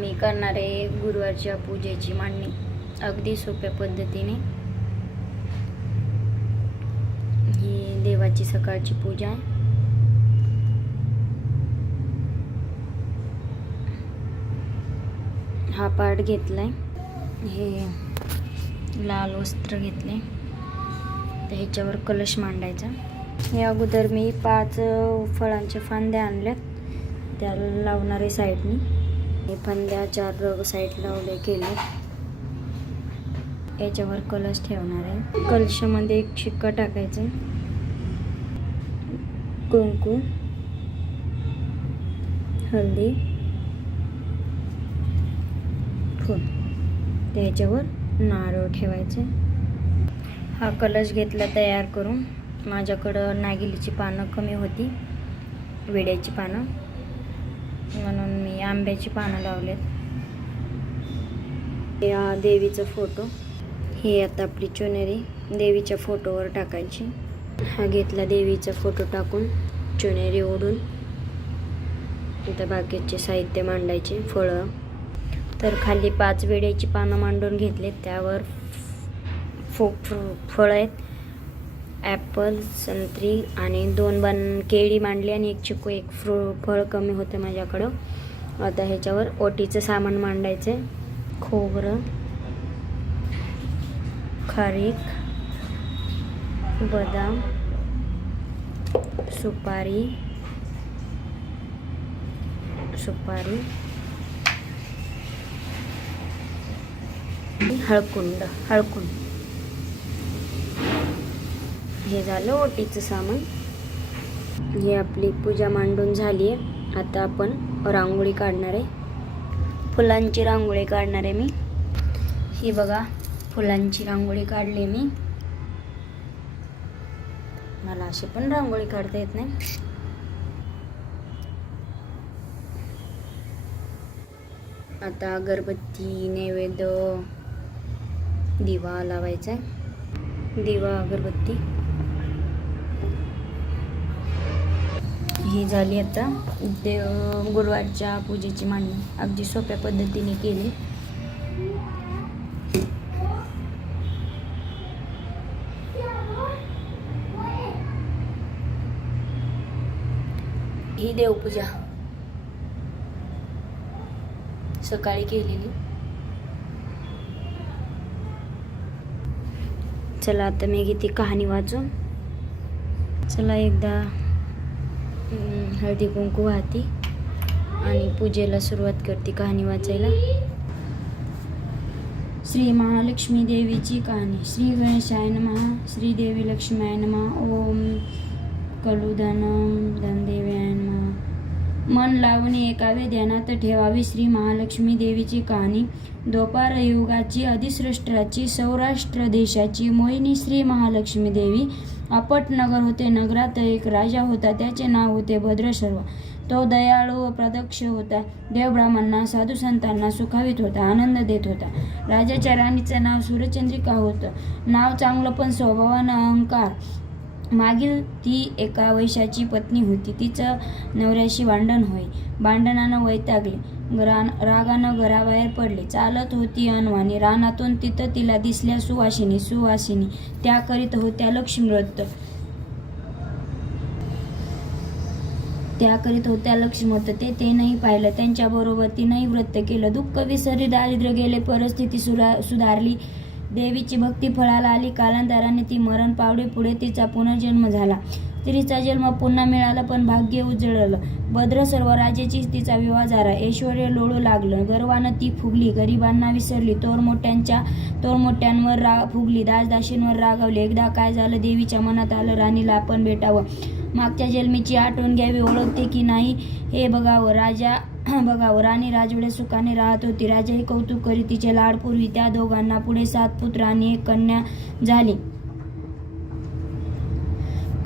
मी करणार आहे गुरुवारच्या पूजेची मांडणी अगदी सोप्या पद्धतीने. ही देवाची सकाळची पूजा आहे. हा पाठ घेतलाय. हे लाल वस्त्र घेतले. तर ह्याच्यावर कलश मांडायचा. हे अगोदर मी पाच फळांच्या फांद्या आणल्यात. त्याला लावणारे साईडनी. हे फांद्या चार साईड लावले केले. याच्यावर कलश ठेवणार आहे. कलशामध्ये एक शिक्का टाकायचं कुंकू. हळदी. फूल. त्याच्यावर नारळ ठेवायचे. हा कलश घेतला तयार करून. माझ्याकडं नागिलीची पानं कमी होती. विड्याची पानं. म्हणून मी आंब्याची पानं लावलेत. या देवीचा फोटो. ही आता आपली चुनेरी. देवीच्या फोटोवर टाकायची. हा घेतला देवीचा फोटो टाकून चुनेरी ओढून. इथं बाकीचे साहित्य मांडायचे फळं. तर खाली पाच वेड्याची पानं मांडून घेतले त्यावर फो फळं आहेत. ॲपल संत्री आणि दोन बन केळी मांडली आणि एक चिकू एक फ्रू फळ कमी होतं माझ्याकडं. आता ह्याच्यावर ओटीचं सामान मांडायचं आहे खोबरं खारीक बदाम सुपारी सुपारी हळकुंड हळकुंड. हे झालं ओटीचं सामान. ही आपली पूजा मांडून झाली आहे. आता आपण रांगोळी काढणार आहे. फुलांची रांगोळी काढणार आहे मी. ही बघा फुलांची रांगोळी काढली मी. मला अशी पण रांगोळी काढता येत नाही. आता अगरबत्ती नैवेद्य दिवा लावायचा आहे. दिवा अगरबत्ती. ही झाली आता. देव गुरुवारच्या पूजेची मांडणी. अगदी सोप्या पद्धतीने केली. ही देवपूजा. सकाळी केलेली. चला आता मी घेते कहाणी वाचून. चला एकदा हळदी कुंकू वाहती. आणि पूजेला सुरुवात करते कहाणी वाचायला. श्री महालक्ष्मी देवीची कहाणी. श्री गणेशाय नमः श्री देवी लक्ष्मीय नमः ओम कलुधनम धनदेव्याय नमः. मन लावणे एकावे ध्यानात ठेवावी श्री महालक्ष्मी देवीची कहाणी. दोपार युगाची अधिसृष्टाची सौराष्ट्र देशाची मोहिनी श्री महालक्ष्मी देवी. आपट नगर होते नगरात एक राजा होता त्याचे नाव होते भद्रशर्व. तो दयाळू व प्रदक्ष होता देवब्राह्मणांना साधू संतांना सुखावित होता आनंद देत होता. राजाच्या राणीचं नाव सूर्यचंद्रिका होतं. नाव चांगलं पण स्वभावानं अहंकार. मागील ती एका वैशाची पत्नी होती. तिचं नवऱ्याशी भांडण होय. भांडणानं वैतागले. रान रागानं घराबाहेर पडले. चालत होती अनवाणी रानातून तिथं तिला दिसल्या सुवासिनी सुवासिनी त्या करीत होत्या लक्ष्मीव्रत. त्या करीत होत्या लक्ष्मत ते ते नाही पाहिलं. त्यांच्याबरोबर तिनंही व्रत केलं. दुःख विसरली दारिद्र्य गेले. परिस्थिती सुरा सुधारली. देवीची भक्ती फळाला आली. कालांतराने ती मरण पावली पुढे तिचा पुनर्जन्म झाला. स्त्रीचा जन्म पुन्हा मिळाला पण भाग्य उजळलं. भद्र सर्व राजाची तिचा विवाह झाला. ऐश्वर लोळू लागलं. गर्वानं ती फुगली. गरिबांना विसरली. तोर मोठ्यांच्या तोर मोठ्यांवर रा फुगली. दासदाशींवर रागवली. एकदा काय झालं देवीच्या मनात आलं राणीला आपण भेटावं. मागच्या जन्मीची आठवण घ्यावी ओळखते की नाही हे बघावं. राजा बघावं राणी राजवडे सुखाने राहत होती. राजाही कौतुक करी तिचे लाडपूर्वी त्या दोघांना पुढे सात पुत्र आणि एक कन्या झाली.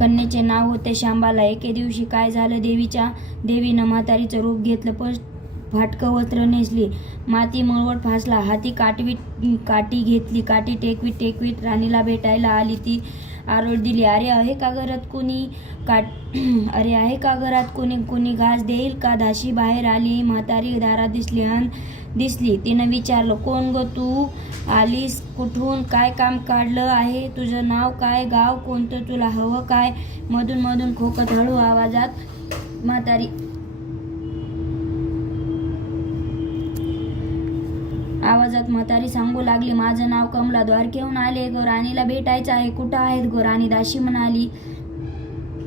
कन्येचे नाव होते शांबाला एके दिवशी काय झालं? देवीच्या देवीनं म्हातारीचं रूप घेतलं पण फाटकं वस्त्र नेसली. माती मळवट फासला. हाती काटवी काठी घेतली. काठी टेकवीत टेकवीत राणीला भेटायला आली ती. आरोळ दिली. अरे आहे का घरात कोणी काट अरे आहे का घरात कोणी कोणी घास देईल का? दाशी बाहेर आली म्हातारी दारात दिसली अन दिसली. तिनं विचारलं कोण ग तू? आलीस कुठून? काय काम काढलं आहे? तुझं नाव काय? गाव कोणतं? तुला हवं काय? मधून मधून खोकत हळू आवाजात म्हातारी आवाजात म्हातारी सांगू लागली माझं नाव कमला द्वारकेहून आले ग राणीला भेटायचं आहे कुठं आहेत ग? राणी दाशी म्हणाली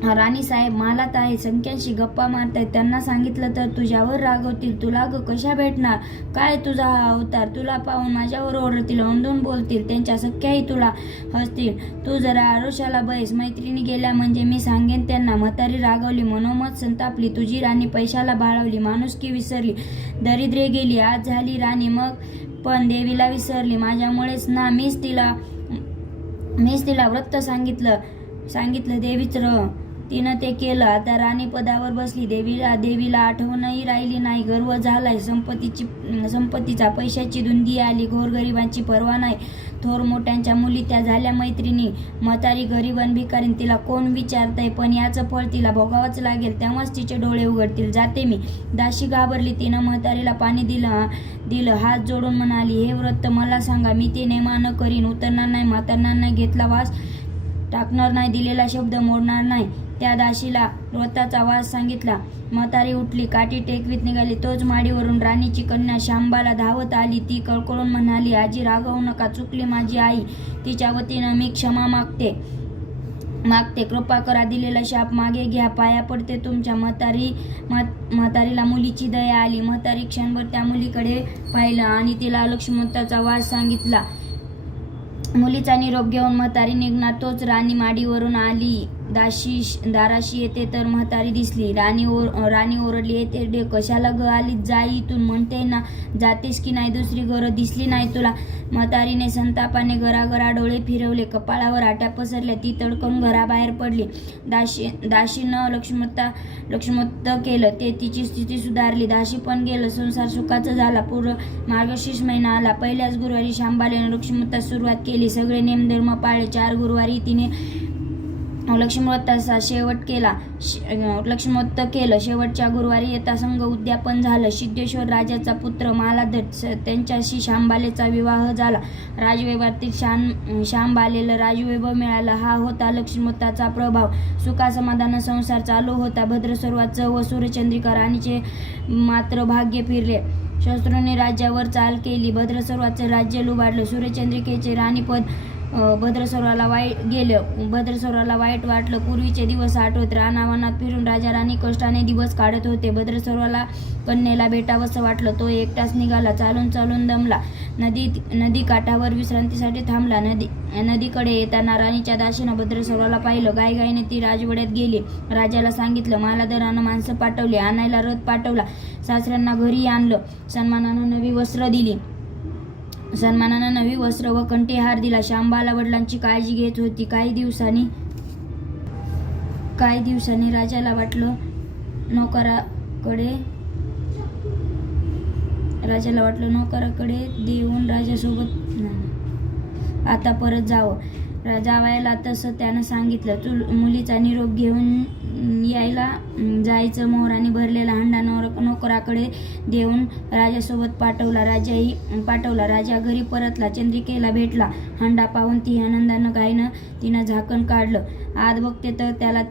राणी साहेब मालात आहे संख्यांशी गप्पा मारतायत त्यांना सांगितलं तर तुझ्यावर रागवतील तुला ग कशा भेटणार? काय तुझा हा अवतार? तुला पाहून माझ्यावर ओरडतील ओंडून बोलतील त्यांच्या सख्याही तुला हसतील. तू जरा आरोशाला बैस मैत्रिणी गेल्या म्हणजे मी सांगेन त्यांना. म्हातारी रागवली मनोमत संतापली तुझी राणी पैशाला बाळवली माणुसकी विसरली दरिद्रे गेली आज झाली राणी मग पण देवीला विसरली. माझ्यामुळेच ना मीच तिला मीच तिला व्रत सांगितलं सांगितलं देवीच र. तिनं ते केलं. आता राणी पदावर बसली. देवीला देवीला आठवणही राहिली नाही. गर्व झालाय. संपत्तीची संपत्तीचा पैशाची धुंदी आली. गोरगरिबांची पर्वा नाही. थोर मोठ्यांच्या मुली त्या झाल्या मैत्रिणी. म्हातारी गरीब आणि भिकारीन तिला कोण विचारतंय? पण याचं फळ तिला भोगावंच लागेल. तेव्हाच तिचे डोळे उघडतील. जाते मी. दाशी घाबरली. तिनं म्हातारीला पाणी दिलं दिलं. हात जोडून म्हणाली हे व्रत मला सांगा. मी ते नेमानं करीन. उतरणार नाही म्हातारणार नाही. घेतला वास टाकणार नाही दिलेला शब्द मोडणार नाही. त्या दाशीला रोताचा वास सांगितला. म्हातारी उठली काठी टेकवीत निघाली. तोच माडीवरून राणीची कन्या शांबाला धावत आली. ती कळकळून म्हणाली आजी रागवू नका. चुकली माझी आई. तिच्या वतीनं मी क्षमा मागते. मागते. कृपा करा. दिलेला शाप मागे घ्या. पाया पडते तुमच्या म्हातारी म्हातारीला मुलीची दया आली. म्हातारी क्षणभर त्या मुलीकडे पाहिलं आणि तिला लक्ष्मताचा वास सांगितला. मुलीचा निरोप घेऊन म्हातारी निघणार. तोच राणी माडीवरून आली. दाशी दाराशी येते तर म्हातारी दिसली. राणी ओर राणी ओरडली येते डे कशाला ग आली जाई इथून. म्हणते ना जातेस की नाही दुसरी घरं? दिसली नाही तुला. म्हातारीने संतापाने घराघरा डोळे फिरवले. कपाळावर आट्या पसरल्या. ती तडकून घराबाहेर पडली. दाशी दाशीनं लक्ष्मत्ता लक्ष्मत्त केलं. ते तिची स्थिती सुधारली. दाशी पण गेलं. संसार सुखाचा झाला. पूर्व मार्गशीर्ष महिना आला. पहिल्याच गुरुवारी शांबालेनं लक्ष्मत्ता सुरुवात केली. सगळे नेमधर्म पाळले. चार गुरुवारी तिने लक्ष्मीवत्ताचा शेवट केला. लक्ष्मोत्त केलं. शेवटच्या गुरुवारी येता संघ उद्यापन झालं. सिद्धेश्वर राजाचा पुत्र मालाधर त्यांच्याशी शांबालेचा विवाह झाला. राजवैभातील शान शांबालेला राजवैभव मिळाला. हा होता लक्ष्मोत्ताचा प्रभाव. सुखासमाधान संसार चालू होता. भद्रसर्वाचं व सूर्यचंद्रिका राणीचे मात्र भाग्य फिरले. शस्त्रोने राज्यावर चाल केली. भद्रसर्वाचं राज्य लुबाडलं. सूर्यचंद्रिकेचे राणीपद अ, वाईट गेलं. भद्रसरोवराला वाईट वाटलं. पूर्वीचे दिवस आठवत रानावनात फिरून राजा राणी कष्टाने दिवस काढत होते. भद्रसराला कन्येला भेटावंसं वाटलं. तो एकटाच निघाला. चालून चालून दमला. नदी नदी काठावर विश्रांतीसाठी थांबला. नदी नदीकडे येताना राणीच्या दाशीनं भद्रसरोवराला पाहिलं. गायगाईने ती राजवाड्यात गेली. राजाला सांगितलं मला दरानं माणसं पाठवली. आणायला रथ पाठवला. सासऱ्यांना घरी आणलं. सन्मानानं नवी वस्त्र दिली. सन्मानानं नवी वस्त्र व कंठेहार दिला. श्यामबाला वडिलांची काळजी घेत होती. काही दिवसांनी काही दिवसांनी राजाला वाटलं नोकराकडे राजाला वाटलं नोकराकडे देऊन राजासोबत आता परत जावं. रा- जावयाला तसं त्यानं सांगितलं. तू मुलीचा निरोप घेऊन यायला जायचं मोहराने भरलेला हंडा नोर नोकराकडे देऊन राजासोबत पाठवला. राजाही पाठवला. राजा घरी परतला. चंद्रिकेला भेटला. हंडा पाहून ती आनंदानं गायनं तिनं झाकण काढलं. आत बघते तर त्याला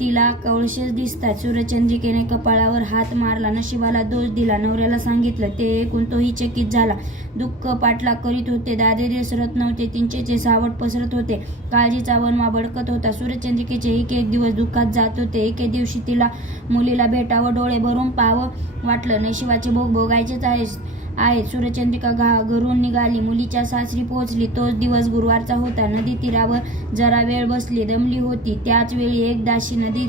तिला कवळशेच दिसतात. सूर्यचंद्रिकेने कपाळावर हात मारला. नशिबाला दोष दिला. नवऱ्याला सांगितलं. ते ऐकून तोही चकित झाला. दुःख पाठलाग करीत होते. दादे सरत नव्हते. तिंचेचे सावट पसरत होते. काळजीचा वनवा भडकत होता. सूर्यचंद्रिकेचे एक एक दिवस दुःखात जात होते. एके दिवशी तिला मुलीला भेटावं डोळे भरून पाहावं वाटलं. नशिबाचे भोग भोगायचेच आहेस आहेत सूर्यचंद्रिका घा घरून निघाली. मुलीच्या सासरी पोहोचली. तोच दिवस गुरुवारचा होता. नदी तीरावर जरा वेळ बसली. दमली होती. त्याच वेळी एक दाशी नदी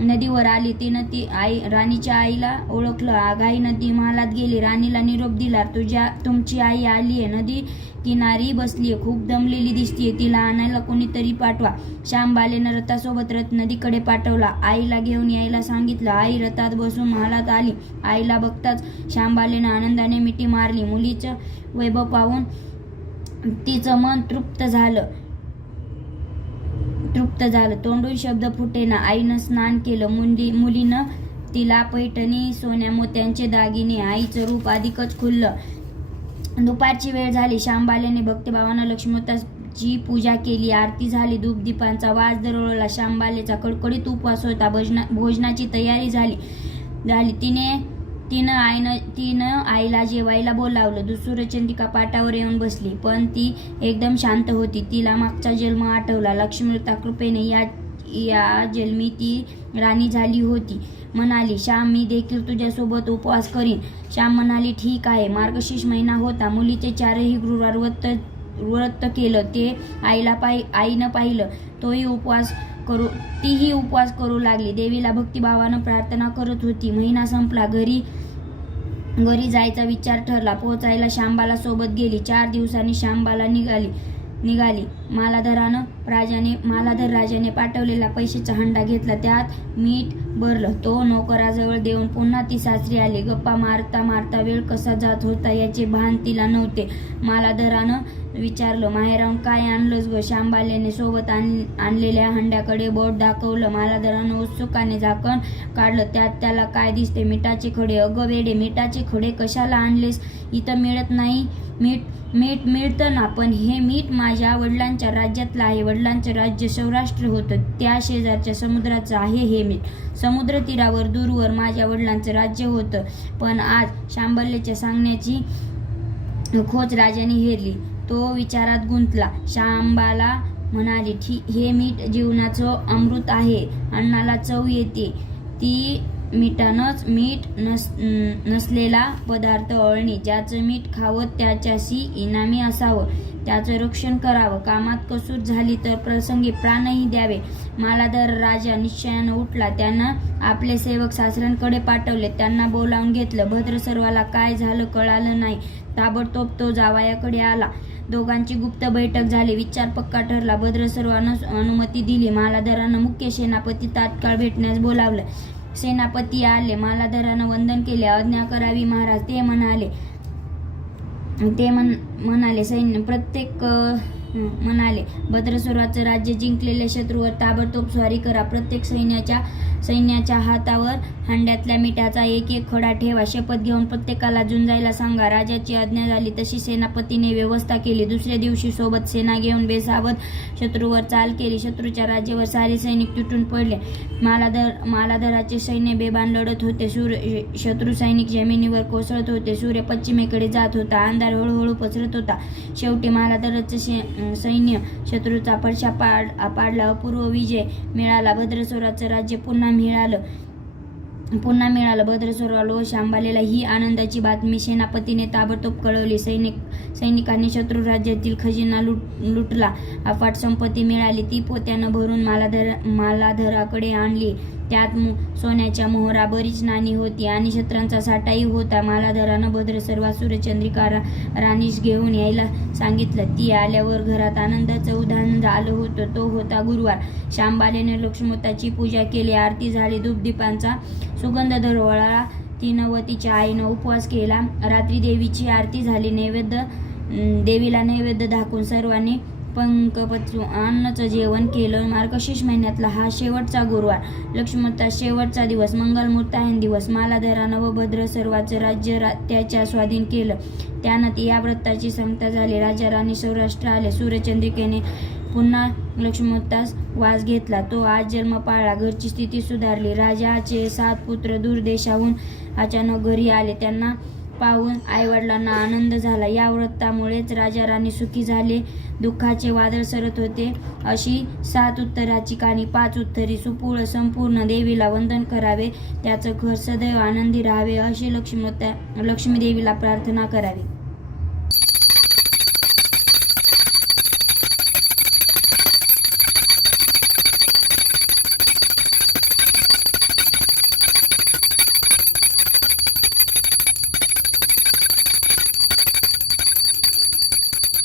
नदीवर आली. तिनं ती आई राणीच्या आईला ओळखलं. आघाई नदी महालात गेली. राणीला निरोप दिला. तुझ्या तुमची आई आली आहे नदी किनारी बसलीये खूप दमलेली दिसतीये. तिला आणायला कोणीतरी पाठवा. श्यामबालेनं रथासोबत रथ नदीकडे पाठवला. आईला घेऊन यायला सांगितलं. आई रथात बसून महालात आली. आईला बघताच श्यामबालेनं आनंदाने मिठी मारली. मुलीचं वैभव पाहून तिचं मन तृप्त झालं. तृप्त झालं. तोंडून शब्द फुटेना. आईनं स्नान केलं. मुली मुलीनं तिला पैठणी सोन्या मोत्यांचे दागिने आईचं रूप अधिकच खुललं. दुपारची वेळ झाली. श्यामबाल्याने भक्तिभावानं लक्ष्मीताची पूजा केली. आरती झाली. धूपदीपांचा वास दरवळला. श्यामबालेचा कडकडीत उपवास होता. भजना भोजनाची तयारी झाली. झाली. तिने तिनं आईनं तिनं आईला जेवायला बोलावलं. दुसरं चंदिका पाटावर येऊन बसली. पण ती एकदम शांत होती. तिला मागचा जन्म आठवला. लक्ष्मीता कृपेने या या जन्मी ती राणी झाली होती. म्हणाली श्याम मी देखील तुझ्यासोबत उपवास करीन. श्याम म्हणाली ठीक आहे. मार्गशीर्ष महिना होता. मुलीचे चारही गुरुवार व्रत व्रत केलं. ते आईला पाहि आईनं पाहिलं. तोही उपवास करू तीही उपवास करू लागली. देवीला भक्तिभावानं प्रार्थना करत होती. महिना संपला. घरी घरी जायचा विचार ठरला. पोहोचायला श्यामबाला सोबत गेली. चार दिवसांनी श्यामबाला निघाली निघाली. मालाधरानं राजाने मालाधर राजाने पाठवलेला पैशाचा हंडा घेतला. त्यात मीठ भरलं. तो नोकराजवळ देऊन पुन्हा ती सासरी आली. गप्पा मारता मारता वेळ कसा जात होता याचे भान तिला नव्हते. मालाधरानं विचारलं माहेरावून काय आणलंस ग? श्यामबाल्याने सोबत आण आणलेल्या हंड्याकडे बोट दाखवलं. मालाधरानं उत्सुकाने झाकण काढलं. त्यात त्याला काय दिसते? मिठाचे खडे. अगं वेडे मिठाचे खडे कशाला आणलेस? इथं मिळत नाही मीठ मीठ मिळतं ना पण हे मीठ माझ्या वडिलांच्या त्यांच्या राज्यातलं आहे वडिलांचं राज्य सौराष्ट्र होतं. त्या शेजारच्या समुद्राचं आहे हे मीठ समुद्र तीरावर दूरवर माझ्या वडिलांचं राज्य होतं. पण आज शांबल्यच्या सांगण्याची खोच राजाने हेरली. तो विचारात गुंतला. शांबाला म्हणाली ठीक हे मीठ जीवनाचं अमृत आहे. अन्नाला चव येते. ती मिठानंच मीठ नस नसलेला पदार्थ अळणी. ज्याचं मीठ खावं त्याच्याशी इनामी असावं. त्याचं रक्षण करावं. कामात कसूर झाली तर प्रसंगी प्राणही द्यावे. मालाधर राजा निश्चयानं उठला. त्यानं आपले सेवक सासऱ्यांकडे पाठवले. त्यांना बोलावून घेतलं. भद्र सर्वाला काय झालं कळालं नाही. ताबडतोब तो जावयाकडे आला. दोघांची गुप्त बैठक झाली. विचार पक्का ठरला. भद्र सर्वानं अनुमती दिली. मालाधरानं मुख्य सेनापती तात्काळ भेटण्यास बोलावलं. सेनापती आले. मालाधरानं वंदन केले. आज्ञा करावी महाराज ते म्हणाले ते म्हण म्हणाले सैन्य प्रत्येक म्हणाले भद्रस्वराचं राज्य जिंकलेल्या शत्रूवर ताबडतोब स्वारी करा. प्रत्येक सैन्याच्या सैन्याच्या हातावर हांड्यातल्या मिठाचा एक एक खडा ठेवा शपथ घेऊन प्रत्येकाला झुंजायला सांगा. राजाची आज्ञा झाली तशी सेनापतीने व्यवस्था केली. दुसऱ्या दिवशी सोबत सेना घेऊन बेसावत शत्रूवर चाल केली. शत्रूच्या राज्यावर सारे सैनिक तुटून पडले. मालाधर मालाधराचे सैन्य बेबान लढत होते. सूर्य शत्रू सैनिक जमिनीवर कोसळत होते. सूर्य पश्चिमेकडे जात होता. अंधार हळूहळू पसरत होता. शेवटी मालाधराचे शे- सैन्य शत्रूचा पडशा पाड पाडला. अपूर्व विजय मिळाला. भद्रस्वराचं राज्य पुन्हा मिळालं. पुन्हा मिळालं. भद्रस्वराला व शांबालेला ही आनंदाची बातमी सेनापतीने ताबडतोब कळवली. सैनिक सैनिकांनी शत्रू राज्यातील खजिना लुट लुटला. अफाट संपत्ती मिळाली. ती पोत्यानं भरून मालाधर मालाधराकडे आणली. त्यात सोन्याच्या मोहरा बरीच नाणी होती आणि शस्त्रांचा साठाही होता. मालाधरानं भद्र सर्वात सूर्यचंद्रिका रा राणीस घेऊन यायला सांगितलं. ती आल्यावर घरात आनंदाचं उदाहरण झालं होतं. तो होता गुरुवार. शांबालेने लक्ष्मोताची पूजा केली. आरती झाली. धूपदीपांचा सुगंध दरवळला तिनं व तिच्या आईनं उपवास केला. रात्री देवीची आरती झाली. नैवेद्य देवीला नैवेद्य दाखवून सर्वांनी पंकपचू अन्नचं जेवण केलं. मार्गशीर्ष महिन्यातला हा शेवटचा गुरुवार. लक्ष्मणचा शेवटचा दिवस मंगलमूर्तायन दिवस. मालाधरा नवभद्र सर्वाचं राज्य रा त्याच्या स्वाधीन केलं. त्यानंतर या व्रताची समता झाली. राजा राणी सौराष्ट्र आले. सूर्यचंद्रिकेने पुन्हा लक्ष्मोत्तास वास घेतला. तो आज जन्म पाळला घरची स्थिती सुधारली. राजाचे सात पुत्र दूरदेशाहून अचानक घरी आले. त्यांना पाहून आईवडिलांना आनंद झाला. या व्रतामुळेच राजा राणी सुखी झाले. दुःखाचे वादळ सरत होते. अशी सात उत्तराची काणी पाच उत्तरी सुपूळ संपूर्ण देवीला वंदन करावे. त्याचं घर सदैव आनंदी राहावे अशी लक्ष्मी लक्ष्मी देवीला प्रार्थना करावी.